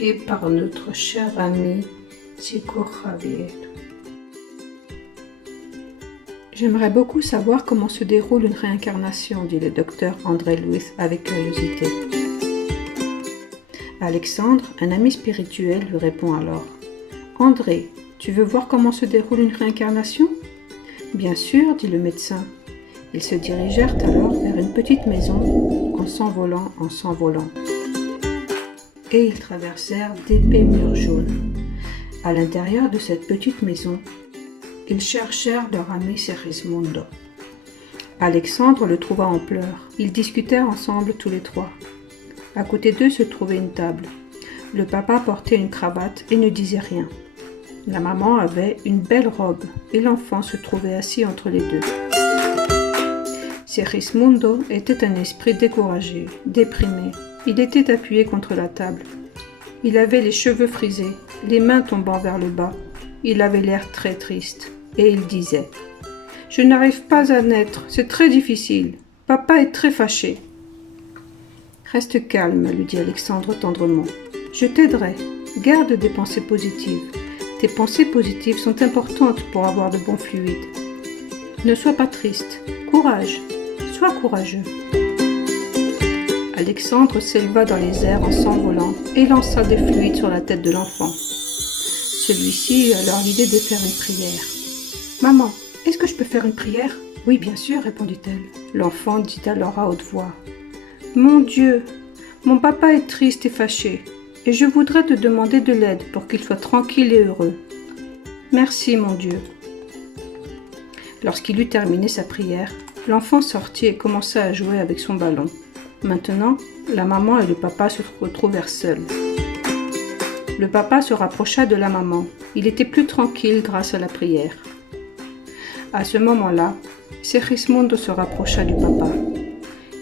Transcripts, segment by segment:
confiée par notre cher ami Chico Javier. J'aimerais beaucoup savoir comment se déroule une réincarnation, dit le docteur André Luis avec curiosité. Alexandre, un ami spirituel, lui répond alors. André, tu veux voir comment se déroule une réincarnation ? Bien sûr, dit le médecin. Ils se dirigèrent alors vers une petite maison en s'envolant. Et ils traversèrent d'épais murs jaunes. À l'intérieur de cette petite maison, ils cherchèrent leur ami Segismundo. Alexandre le trouva en pleurs. Ils discutèrent ensemble tous les trois. À côté d'eux se trouvait une table. Le papa portait une cravate et ne disait rien. La maman avait une belle robe et l'enfant se trouvait assis entre les deux. Segismundo était un esprit découragé, déprimé. Il était appuyé contre la table. Il avait les cheveux frisés, les mains tombant vers le bas. Il avait l'air très triste. Et il disait « Je n'arrive pas à naître, c'est très difficile. Papa est très fâché. » « Reste calme, lui dit Alexandre tendrement. « Je t'aiderai. Garde des pensées positives. Tes pensées positives sont importantes pour avoir de bons fluides. Ne sois pas triste. Courage. Sois courageux. » Alexandre s'éleva dans les airs en s'envolant et lança des fluides sur la tête de l'enfant. Celui-ci eut alors l'idée de faire une prière. « Maman, est-ce que je peux faire une prière ?»« Oui, bien sûr, répondit-elle. » L'enfant dit alors à haute voix. « Mon Dieu, mon papa est triste et fâché, et je voudrais te demander de l'aide pour qu'il soit tranquille et heureux. Merci, mon Dieu. » Lorsqu'il eut terminé sa prière, l'enfant sortit et commença à jouer avec son ballon. Maintenant, la maman et le papa se retrouvèrent seuls. Le papa se rapprocha de la maman. Il était plus tranquille grâce à la prière. À ce moment-là, Segismundo se rapprocha du papa.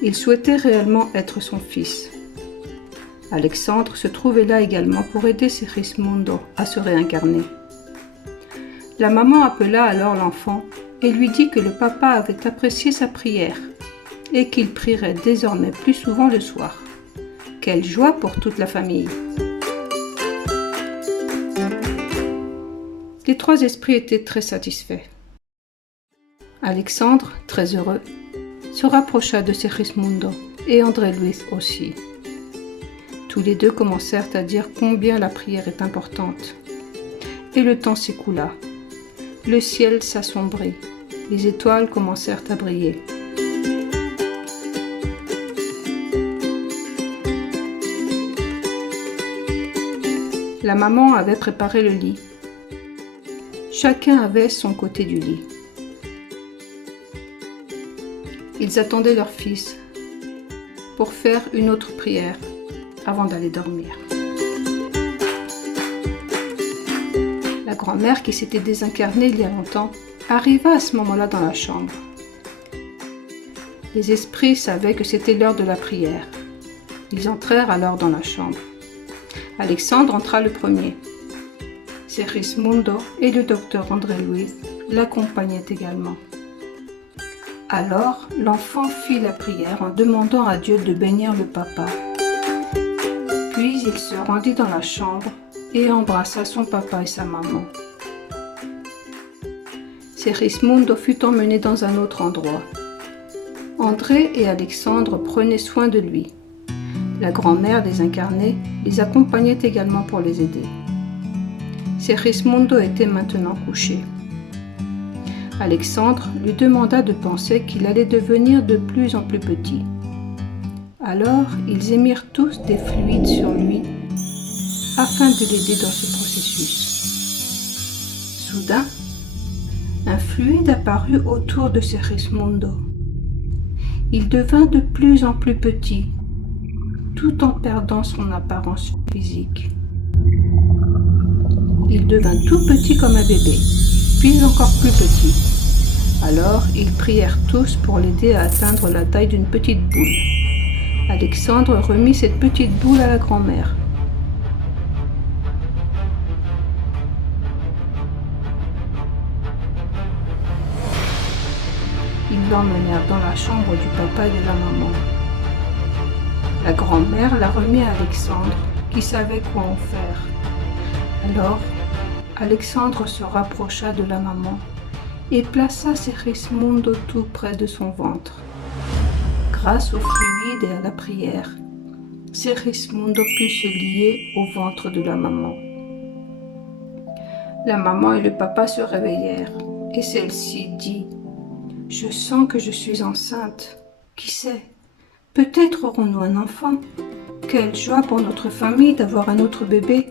Il souhaitait réellement être son fils. Alexandre se trouvait là également pour aider Segismundo à se réincarner. La maman appela alors l'enfant et lui dit que le papa avait apprécié sa prière et qu'il prierait désormais plus souvent le soir. Quelle joie pour toute la famille! Les trois esprits étaient très satisfaits. Alexandre, très heureux, se rapprocha de Segismundo et André Luis aussi. Tous les deux commencèrent à dire combien la prière est importante. Et le temps s'écoula. Le ciel s'assombrit. Les étoiles commencèrent à briller. La maman avait préparé le lit. Chacun avait son côté du lit. Ils attendaient leur fils pour faire une autre prière avant d'aller dormir. La grand-mère, qui s'était désincarnée il y a longtemps, arriva à ce moment-là dans la chambre. Les esprits savaient que c'était l'heure de la prière. Ils entrèrent alors dans la chambre. Alexandre entra le premier. Segismundo et le docteur André Luis l'accompagnaient également. Alors, l'enfant fit la prière en demandant à Dieu de bénir le papa. Puis il se rendit dans la chambre et embrassa son papa et sa maman. Segismundo fut emmené dans un autre endroit. André et Alexandre prenaient soin de lui. La grand-mère désincarnée les accompagnait également pour les aider. Segismundo était maintenant couché. Alexandre lui demanda de penser qu'il allait devenir de plus en plus petit. Alors, ils émirent tous des fluides sur lui afin de l'aider dans ce processus. Soudain, un fluide apparut autour de Segismundo. Il devint de plus en plus petit, tout en perdant son apparence physique. Il devint tout petit comme un bébé, puis encore plus petit. Alors, ils prièrent tous pour l'aider à atteindre la taille d'une petite boule. Alexandre remit cette petite boule à la grand-mère. Ils l'emmenèrent dans la chambre du papa et de la maman. La grand-mère la remit à Alexandre qui savait quoi en faire. Alors, Alexandre se rapprocha de la maman et plaça Segismundo tout près de son ventre. Grâce au fluide et à la prière, Segismundo put se lier au ventre de la maman. La maman et le papa se réveillèrent et celle-ci dit « Je sens que je suis enceinte. Qui sait? Peut-être aurons-nous un enfant. Quelle joie pour notre famille d'avoir un autre bébé. »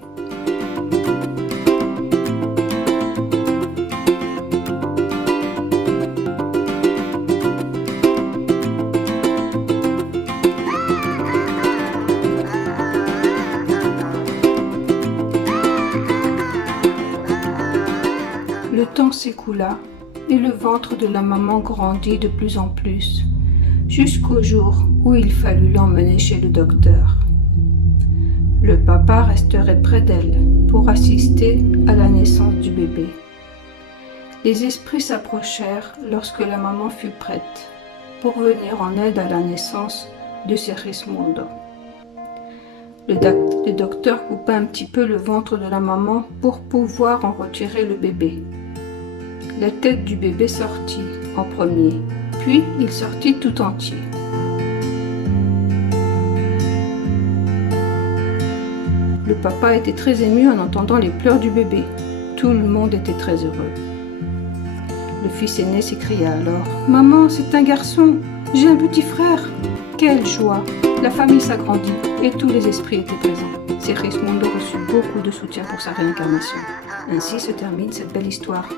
Le temps s'écoula et le ventre de la maman grandit de plus en plus, jusqu'au jour où il fallut l'emmener chez le docteur. Le papa resterait près d'elle pour assister à la naissance du bébé. Les esprits s'approchèrent lorsque la maman fut prête pour venir en aide à la naissance de Segismundo. Le docteur coupa un petit peu le ventre de la maman pour pouvoir en retirer le bébé. La tête du bébé sortit en premier, puis il sortit tout entier. Le papa était très ému en entendant les pleurs du bébé. Tout le monde était très heureux. Le fils aîné s'écria alors « Maman, c'est un garçon! J'ai un petit frère !» Quelle joie! La famille s'agrandit et tous les esprits étaient présents. Segismundo reçut beaucoup de soutien pour sa réincarnation. Ainsi se termine cette belle histoire.